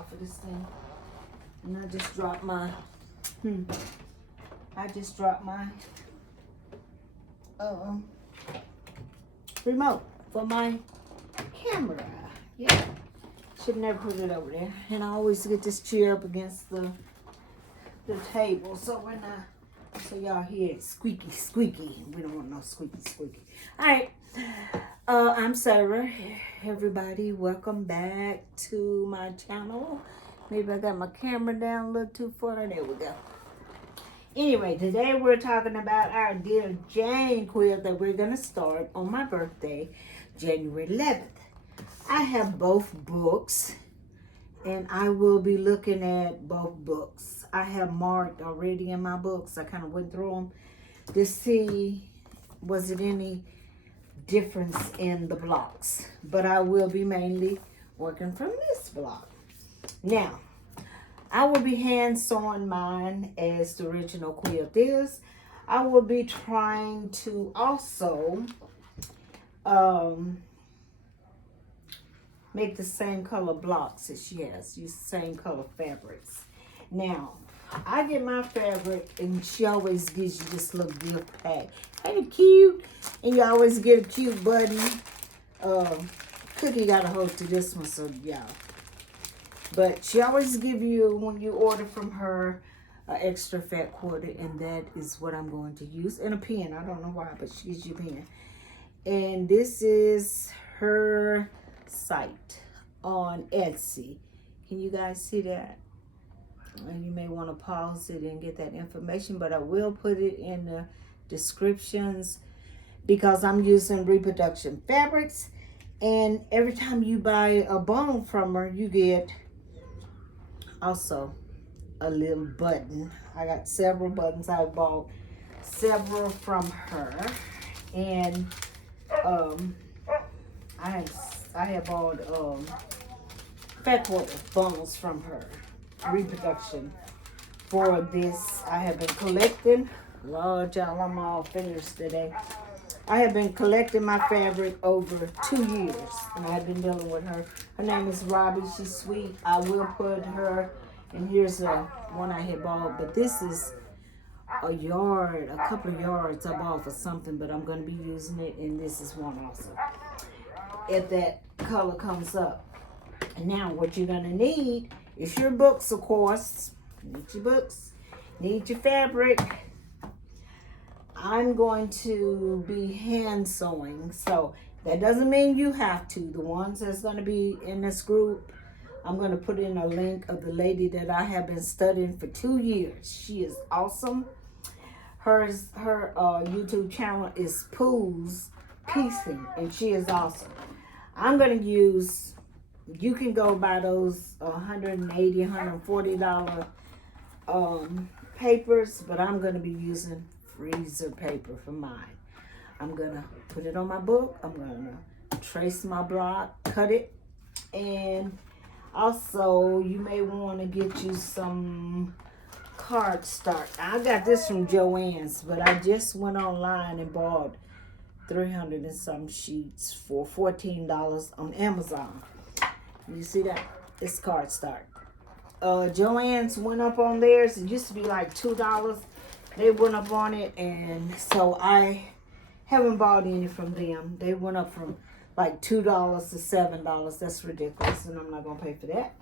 off of this thing. And I just dropped my, remote for my camera. Yeah. Should never put it over there. And I always get this chair up against the table. So when so y'all hear it squeaky, squeaky. We don't want no squeaky, squeaky. All right. I'm Sarah. Everybody, welcome back to my channel. Maybe I got my camera down a little too far. There we go. Anyway, today we're talking about our Dear Jane quilt that we're going to start on my birthday, January 11th. I have both books, and I will be looking at both books. I have marked already in my books. I kind of went through them to see was it any difference in the blocks. But I will be mainly working from this block. Now, I will be hand sewing mine as the original quilt is. I will be trying to also make the same color blocks as she has. Use the same color fabrics. Now, I get my fabric and she always gives you this little gift pack. Ain't it cute? And you always get a cute button. Cookie got a hold to this one, so y'all. But she always give you, when you order from her, an extra fat quarter, and that is what I'm going to use. And a pen. I don't know why, but she gives you a pen. And this is her site on Etsy. Can you guys see that? And you may want to pause it and get that information, but I will put it in the descriptions because I'm using reproduction fabrics. And every time you buy a bundle from her, you get also a little button. I got several buttons. I bought several from her, and I have bought fat quarter bundles from her. Reproduction for this. I have been collecting. Lord, y'all, I'm all finished today. I have been collecting my fabric over 2 years, and I've been dealing with her. Her name is Robbie. She's sweet. I will put her, and here's one I had bought, but this is a couple of yards I bought for something, but I'm going to be using it, and this is one also. If that color comes up. And now what you're going to need is your books, of course. Need your books. Need your fabric. I'm going to be hand sewing, so that doesn't mean you have to. The ones that's going to be in this group, I'm going to put in a link of the lady that I have been studying for 2 years. She is awesome. Her YouTube channel is Pooh's Piecing, and she is awesome. I'm going to use, you can go buy those $180, $140 papers, but I'm going to be using freezer paper for mine. I'm going to put it on my book. I'm going to trace my block, cut it, and also you may want to get you some cardstock. I got this from Joann's, but I just went online and bought 300 and some sheets for $14 on Amazon. You see that? It's cardstock. Joann's went up on theirs. It used to be like $2. They went up on it, and so I haven't bought any from them. They went up from like $2 to $7. That's ridiculous, and I'm not going to pay for that.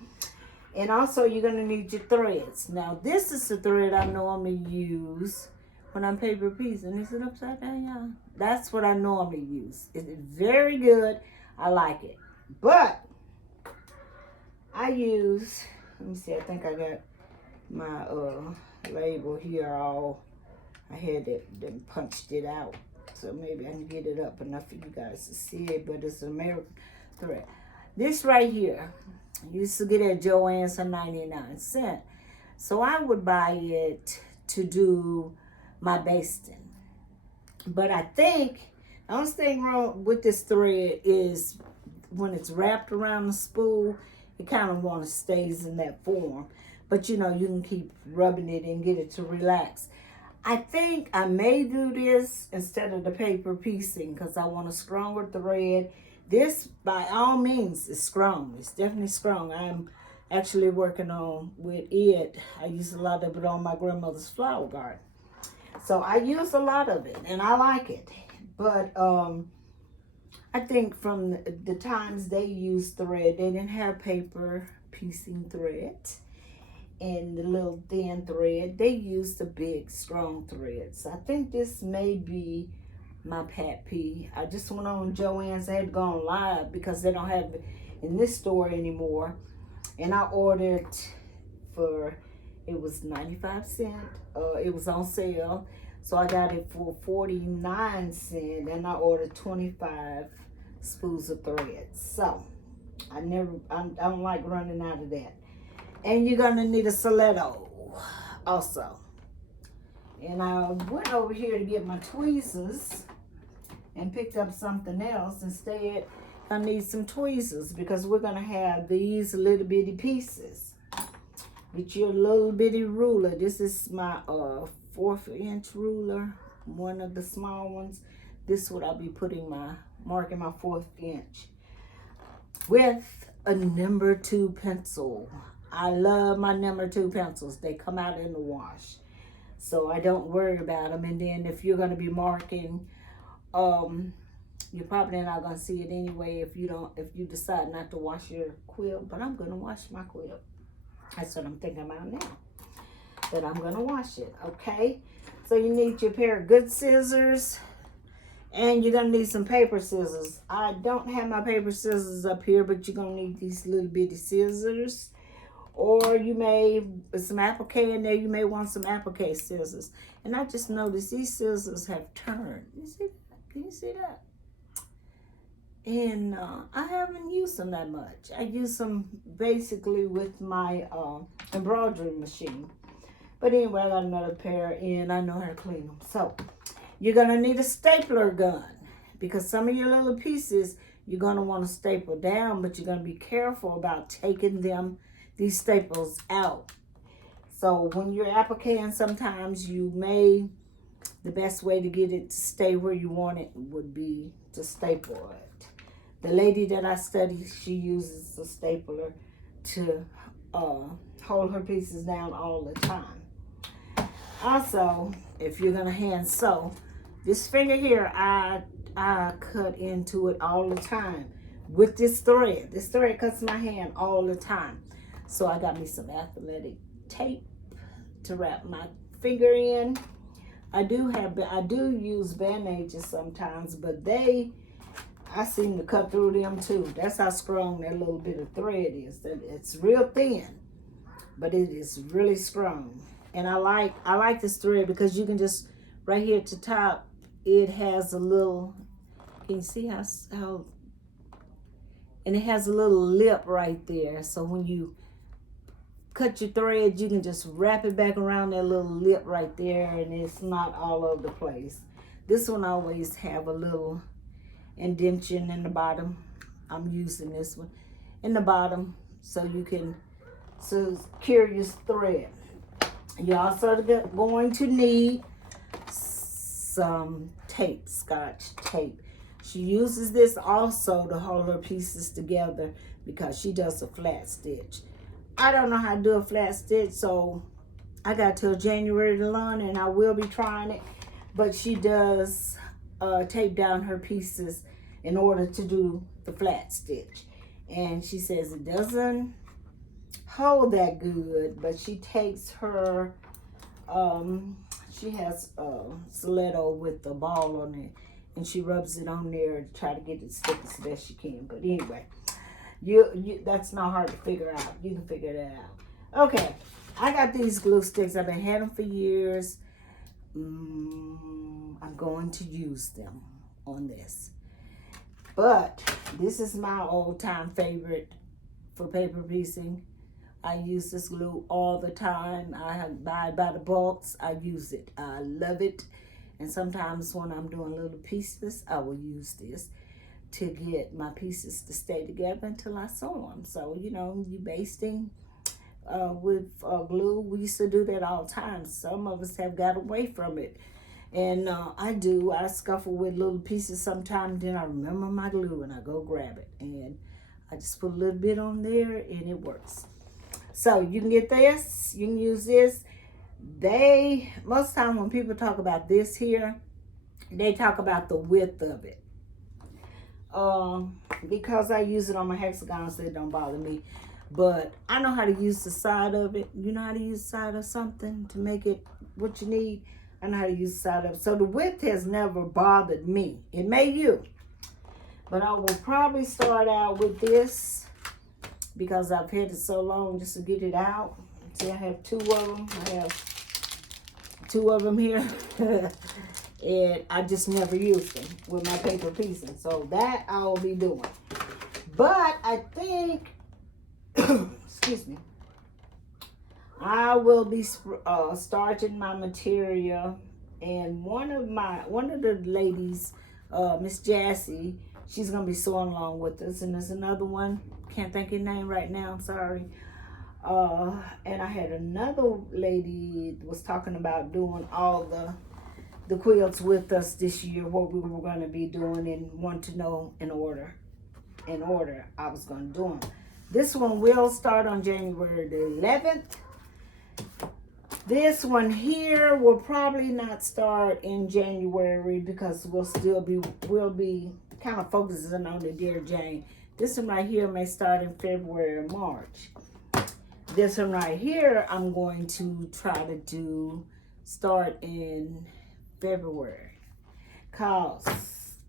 And also, you're going to need your threads. Now, this is the thread I normally use when I'm paper piecing. Is it upside down, y'all? That's what I normally use. It's very good. I like it. But I use, let me see, I think I got my label here all, I had it, then punched it out. So maybe I can get it up enough for you guys to see it, but it's an American thread. This right here, I used to get at Joann's for 99 cents. So I would buy it to do my basting. But I think the only thing wrong with this thread is when it's wrapped around the spool, it kind of want to stays in that form. But you know, you can keep rubbing it and get it to relax. I think I may do this instead of the paper piecing because I want a stronger thread. This, by all means, is strong. It's definitely strong. I'm actually working on with it. I use a lot of it on my grandmother's flower garden. So I use a lot of it and I like it. But I think from the times they used thread, they didn't have paper piecing thread and the little thin thread. They used the big strong threads. I think this may be my pet peeve. I just went on Joann's. I had gone live because they don't have it in this store anymore. And I ordered for, it was 95 cents. It was on sale. So I got it for 49 cents and I ordered 25 spools of thread. So I don't like running out of that. And you're gonna need a stiletto also. And I went over here to get my tweezers and picked up something else. Instead, I need some tweezers because we're gonna have these little bitty pieces. Get your little bitty ruler. This is my 1/4" ruler, one of the small ones. This is what I'll be putting marking my 1/4" with a number 2 pencil. I love my number 2 pencils. They come out in the wash, so I don't worry about them. And then if you're going to be marking, you're probably not going to see it anyway if you decide not to wash your quilt. But I'm going to wash my quilt. That's what I'm thinking about now, that I'm going to wash it. Okay, so you need your pair of good scissors. And you're going to need some paper scissors. I don't have my paper scissors up here, but you're going to need these little bitty scissors. Or you may, with some applique in there, you may want some applique scissors. And I just noticed these scissors have turned. You see that? Can you see that? And I haven't used them that much. I use them basically with my embroidery machine. But anyway, I got another pair and I know how to clean them. So you're going to need a stapler gun because some of your little pieces you're going to want to staple down, but you're going to be careful about taking these staples out. So when you're appliquing, sometimes the best way to get it to stay where you want it would be to staple it. The lady that I study, she uses a stapler to hold her pieces down all the time. Also, if you're going to hand sew, this finger here, I cut into it all the time with this thread. This thread cuts my hand all the time. So I got me some athletic tape to wrap my finger in. I do use bandages sometimes, but I seem to cut through them too. That's how strong that little bit of thread is. It's real thin, but it is really strong. And I like this thread because you can just, right here at the top, it has a little, can you see how, and it has a little lip right there. So when you cut your thread, you can just wrap it back around that little lip right there and it's not all over the place. This one always have a little indentation in the bottom. I'm using this one in the bottom so you can secure your thread. You're also going to need some tape, Scotch tape. She uses this also to hold her pieces together because she does a flat stitch. I don't know how to do a flat stitch, so I got till January to learn, and I will be trying it. But she does tape down her pieces in order to do the flat stitch. And she says it doesn't hold that good, but she takes her, she has a stiletto with a ball on it, and she rubs it on there to try to get it stick as best she can. But anyway, that's not hard to figure out. You can figure that out. Okay, I got these glue sticks. I've been had them for years. I'm going to use them on this. But this is my all-time favorite for paper piecing. I use this glue all the time. I buy it by the bulks. I use it. I love it. And sometimes when I'm doing little pieces, I will use this to get my pieces to stay together until I sew them. So, you know, you basting with glue, we used to do that all the time. Some of us have got away from it. And I scuffle with little pieces sometimes, then I remember my glue and I go grab it. And I just put a little bit on there and it works. So you can get this, you can use this. Most time when people talk about this here, they talk about the width of it. Because I use it on my hexagon, so it don't bother me. But I know how to use the side of it. You know how to use the side of something to make it what you need? I know how to use the side of it. So the width has never bothered me. It may you. But I will probably start out with this because I've had it so long just to get it out. See, I have two of them. I have two of them here. And I just never used them with my paper piecing. So that I'll be doing. But I think, excuse me, I will be starting my material. And one of the ladies, Miss Jassy, she's going to be sewing along with us. And there's another one, can't think of her name right now, I'm sorry. And I had another lady was talking about doing all the quilts with us this year, what we were going to be doing, and want to know in order I was going to do them. This one will start on January the 11th. This one here will probably not start in January because we'll be kind of focusing on the Dear Jane. This one right here may start in February or March. This one right here, I'm going to try to start in February, cause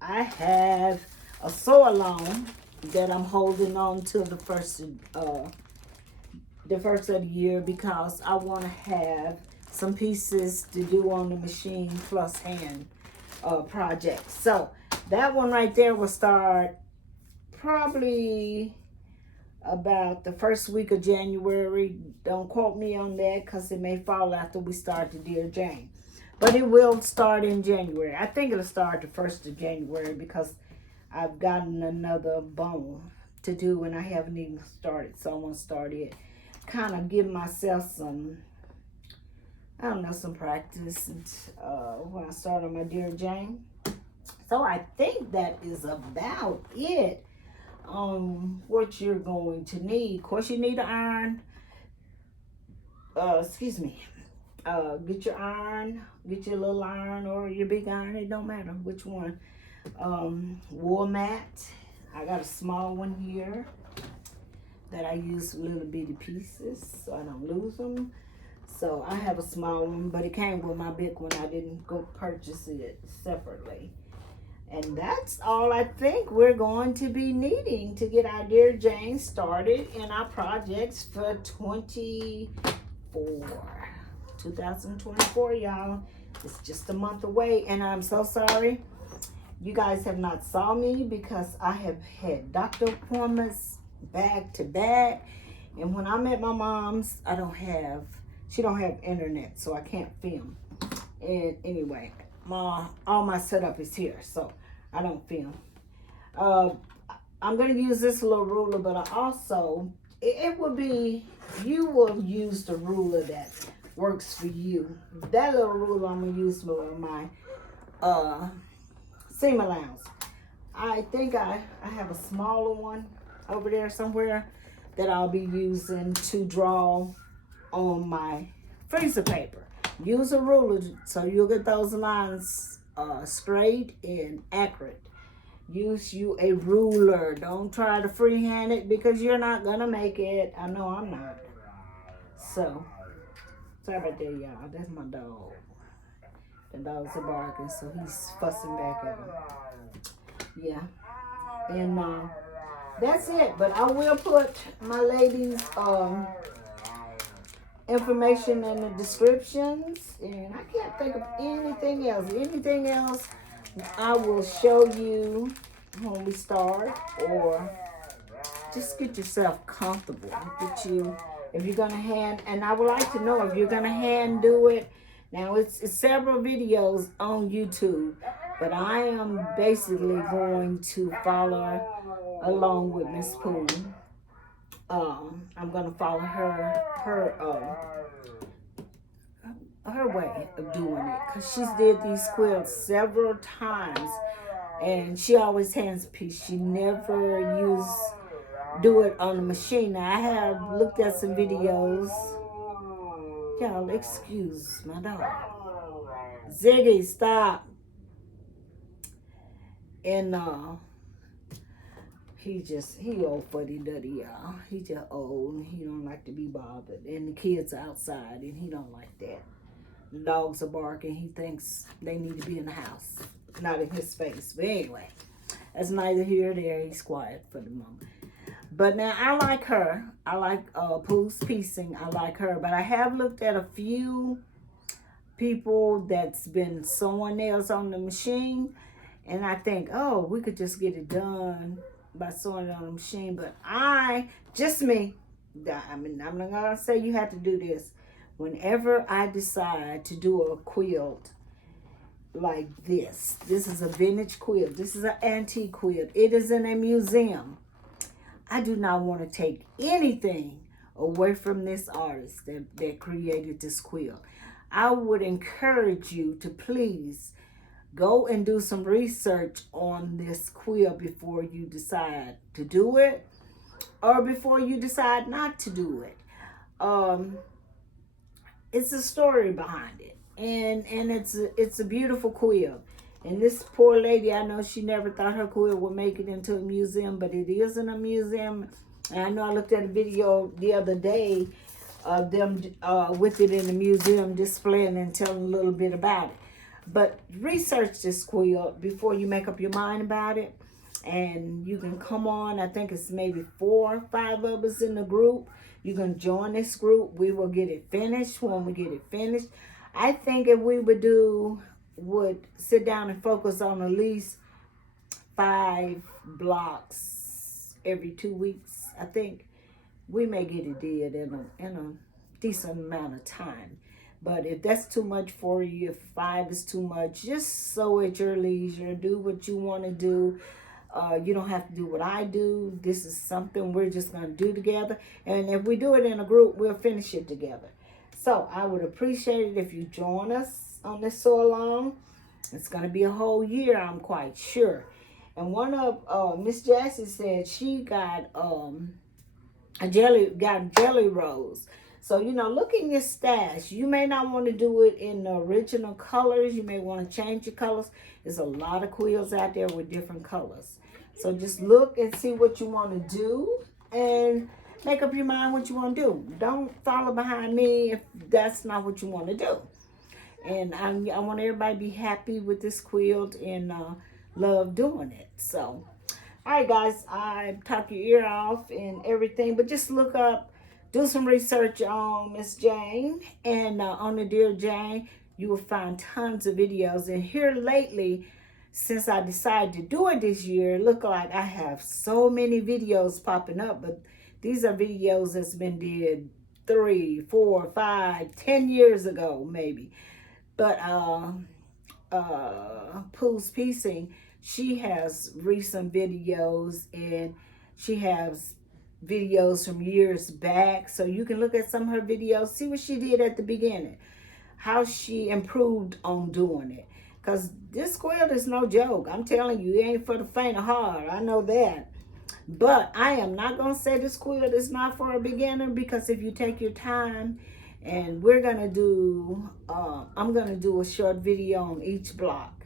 I have a sew along that I'm holding on to the first of the year because I want to have some pieces to do on the machine plus hand projects. So that one right there will start probably about the first week of January. Don't quote me on that because it may fall after we start the Dear Jane. But it will start in January. I think it'll start the 1st of January because I've gotten another bone to do and I haven't even started. So I'm going to start it. Kind of give myself some, I don't know, some practice when I start on my Dear Jane. So I think that is about it on what you're going to need. Of course, you need an iron. Get your iron, get your little iron or your big iron, it don't matter which one. Wool mat, I got a small one here that I use little bitty pieces so I don't lose them. So I have a small one, but it came with my big one. I didn't go purchase it separately. And that's all I think we're going to be needing to get our Dear Jane started in our projects for 2024, y'all. It's just a month away, and I'm so sorry you guys have not saw me because I have had doctor appointments back to back, and when I'm at my mom's, she don't have internet, so I can't film. And anyway, all my setup is here, so I don't film. I'm gonna use this little ruler, but I also, you will use the ruler that works for you. That little ruler I'm gonna use for my seam allowance. I think I have a smaller one over there somewhere that I'll be using to draw on my freezer paper. Use a ruler so you'll get those lines straight and accurate. Use you a ruler. Don't try to freehand it because you're not gonna make it. I know I'm not. So, sorry about that, y'all. That's my dog. The dogs are barking, so he's fussing back at him. Yeah. And that's it. But I will put my ladies' information in the descriptions. And I can't think of anything else. Anything else I will show you when we start, or just get yourself comfortable. If you're gonna hand, and I would like to know if you're gonna hand do it. Now it's several videos on YouTube, but I am basically going to follow along with Miss Pooh. I'm gonna follow her way of doing it, because she's did these quilts several times and she always hands a piece. She never used do it on the machine. Now, I have looked at some videos. Y'all, excuse my dog. Ziggy, stop. And he old fuddy-duddy, y'all. He just old and he don't like to be bothered. And the kids are outside and he don't like that. The dogs are barking. He thinks they need to be in the house. Not in his face. But anyway, that's neither here nor there. He's quiet for the moment. But now I like her. I like Pooh's Piecing. I like her. But I have looked at a few people that's been sewing nails on the machine. And I think, oh, we could just get it done by sewing it on the machine. But just me, I mean, I'm not going to say you have to do this. Whenever I decide to do a quilt like this is a vintage quilt. This is an antique quilt. It is in a museum. I do not want to take anything away from this artist that created this quilt. I would encourage you to please go and do some research on this quilt before you decide to do it or before you decide not to do it. It's a story behind it, and it's a beautiful quilt. And this poor lady, I know she never thought her quilt would make it into a museum, but it is in a museum. And I know I looked at a video the other day of them with it in the museum displaying and telling a little bit about it. But research this quilt before you make up your mind about it. And you can come on, I think it's maybe 4 or 5 of us in the group. You can join this group. We will get it finished when we get it finished. I think if we would sit down and focus on at least 5 blocks every 2 weeks, I think we may get it did in a decent amount of time. But if that's too much for you, if 5 is too much, just sew at your leisure. Do what you want to do. You don't have to do what I do. This is something we're just going to do together. And if we do it in a group, we'll finish it together. So I would appreciate it if you join us on this sew along. It's going to be a whole year, I'm quite sure. And one of Miss Jessie said she got jelly rolls. So, look in your stash. You may not want to do it in the original colors. You may want to change your colors. There's a lot of quilts out there with different colors. So just look and see what you want to do and make up your mind what you want to do. Don't follow behind me if that's not what you want to do. And I want everybody to be happy with this quilt and love doing it. So, all right, guys, I talk your ear off and everything, but just look up, do some research on Miss Jane and on the Dear Jane. You will find tons of videos. And here lately, since I decided to do it this year, look like I have so many videos popping up, but these are videos that's been did 3, 4, 5, 10 years ago, maybe. But Pooh's Piecing, she has recent videos and she has videos from years back. So you can look at some of her videos, see what she did at the beginning, how she improved on doing it. Because this quilt is no joke. I'm telling you, it ain't for the faint of heart. I know that. But I am not going to say this quilt is not for a beginner, because if you take your time, and we're going to do, I'm going to do a short video on each block.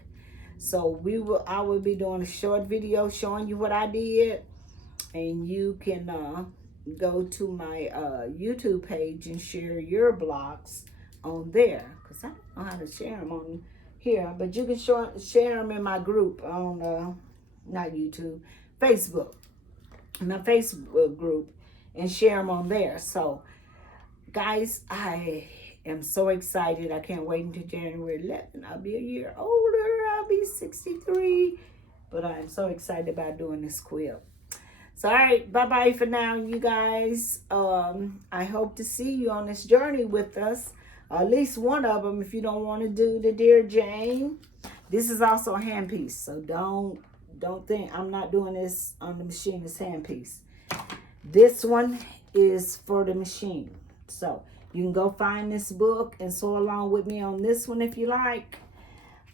So I will be doing a short video showing you what I did. And you can go to my YouTube page and share your blocks on there. Because I don't know how to share them on here. But you can share them in my group on, not YouTube, Facebook. My Facebook group. And share them on there. So, guys, I am so excited. I can't wait until January 11th. I'll be a year older. I'll be 63. But I'm so excited about doing this quilt. So, all right, bye-bye for now, you guys. I hope to see you on this journey with us. At least one of them, if you don't want to do the Dear Jane. This is also a hand piece, so don't think I'm not doing this on the machine. It's hand piece. This one is for the machine. So you can go find this book and sew along with me on this one if you like.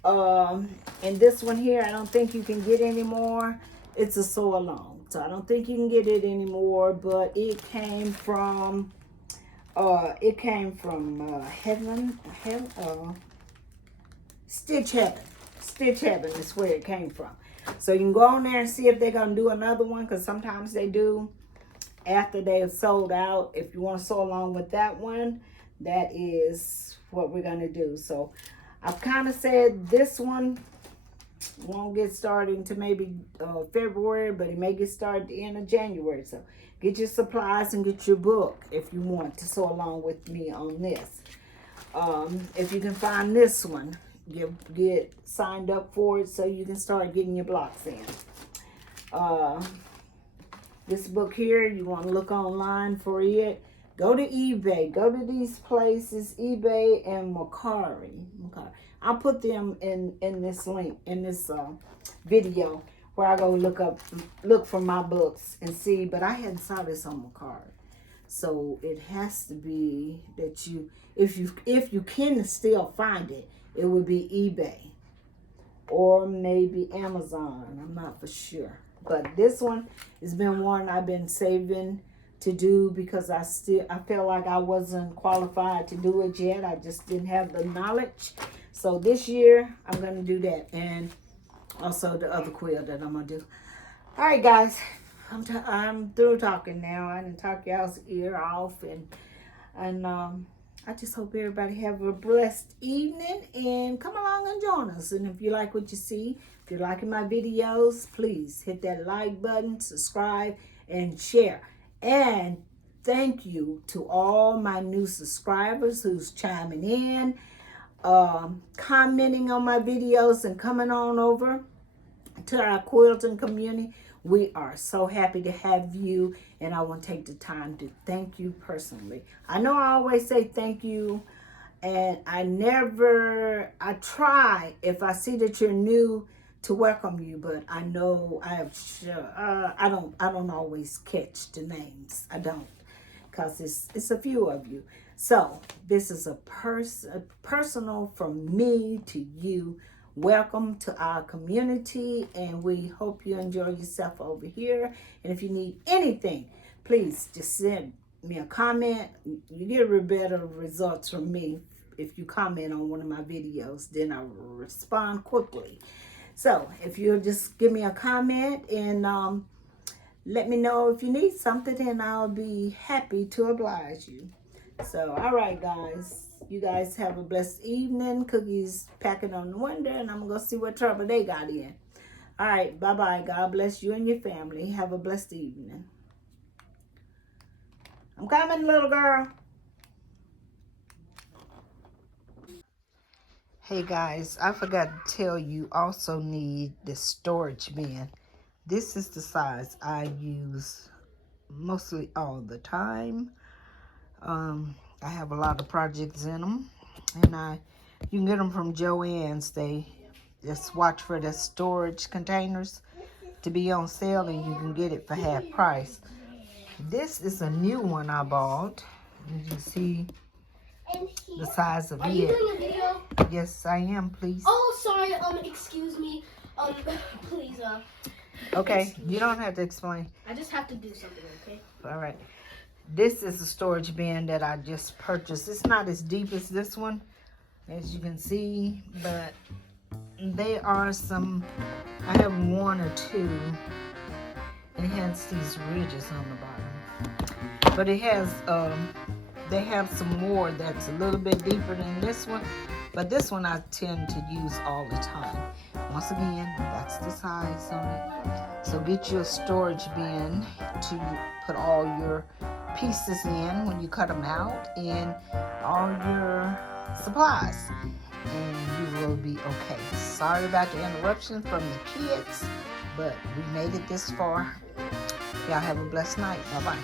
And this one here, I don't think you can get anymore. It's a sew along. So I don't think you can get it anymore, but it came from Stitch Heaven. Stitch Heaven is where it came from. So you can go on there and see if they're going to do another one, because sometimes they do after they have sold out. If you want to sew along with that one, that is what we're going to do. So I've kind of said this one won't get started until maybe February, but it may get started at the end of January. So get your supplies and get your book if you want to sew along with me on this. If you can find this one, get signed up for it so you can start getting your blocks in. This book here, you want to look online for it. Go to eBay. Go to these places, eBay and Mercari. I'll put them in this link, in this video, where I go look for my books and see. But I hadn't saw this on Mercari. So it has to be that you, if you can still find it, it would be eBay or maybe Amazon. I'm not for sure. But this one has been one I've been saving to do because I felt like I wasn't qualified to do it yet. I just didn't have the knowledge. So this year I'm going to do that, and also the other quilt that I'm going to do. All right, guys. I'm through talking now. I didn't talk y'all's ear off, and I just hope everybody have a blessed evening and come along and join us. And if you like what you see, if you're liking my videos, please hit that like button, subscribe, and share. And thank you to all my new subscribers who's chiming in, commenting on my videos, and coming on over to our quilting community. We are so happy to have you, and I want to take the time to thank you personally. I know I always say thank you, and I try, if I see that you're new, to welcome you, but I know I don't always catch the names. I don't, because it's a few of you. So this is a personal from me to you. Welcome to our community, and we hope you enjoy yourself over here. And if you need anything, please just send me a comment. You get better results from me if you comment on one of my videos. Then I will respond quickly. So if you'll just give me a comment and let me know if you need something, and I'll be happy to oblige you. So, all right, guys. You guys have a blessed evening. Cookie's packing on the window, and I'm going to see what trouble they got in. All right, bye-bye. God bless you and your family. Have a blessed evening. I'm coming, little girl. Hey, guys, I forgot to tell you also need the storage bin. This is the size I use mostly all the time. I have a lot of projects in them, and you can get them from Joann's. They just watch for the storage containers to be on sale, and you can get it for half price. This is a new one I bought. You can see the size of it. Are you doing a video? Yes, I am. Please. Oh, sorry. Excuse me. Please. Okay, you don't have to explain. I just have to do something. Okay. All right. This is a storage bin that I just purchased. It's not as deep as this one, as you can see, but they are some, I have one or two, and it has these ridges on the bottom. But it has, they have some more that's a little bit deeper than this one, but this one I tend to use all the time. Once again, that's the size on it. So get your storage bin to put all your pieces in when you cut them out, and all your supplies, and you will be okay. Sorry about the interruption from the kids, but we made it this far. Y'all have a blessed night. Bye-bye.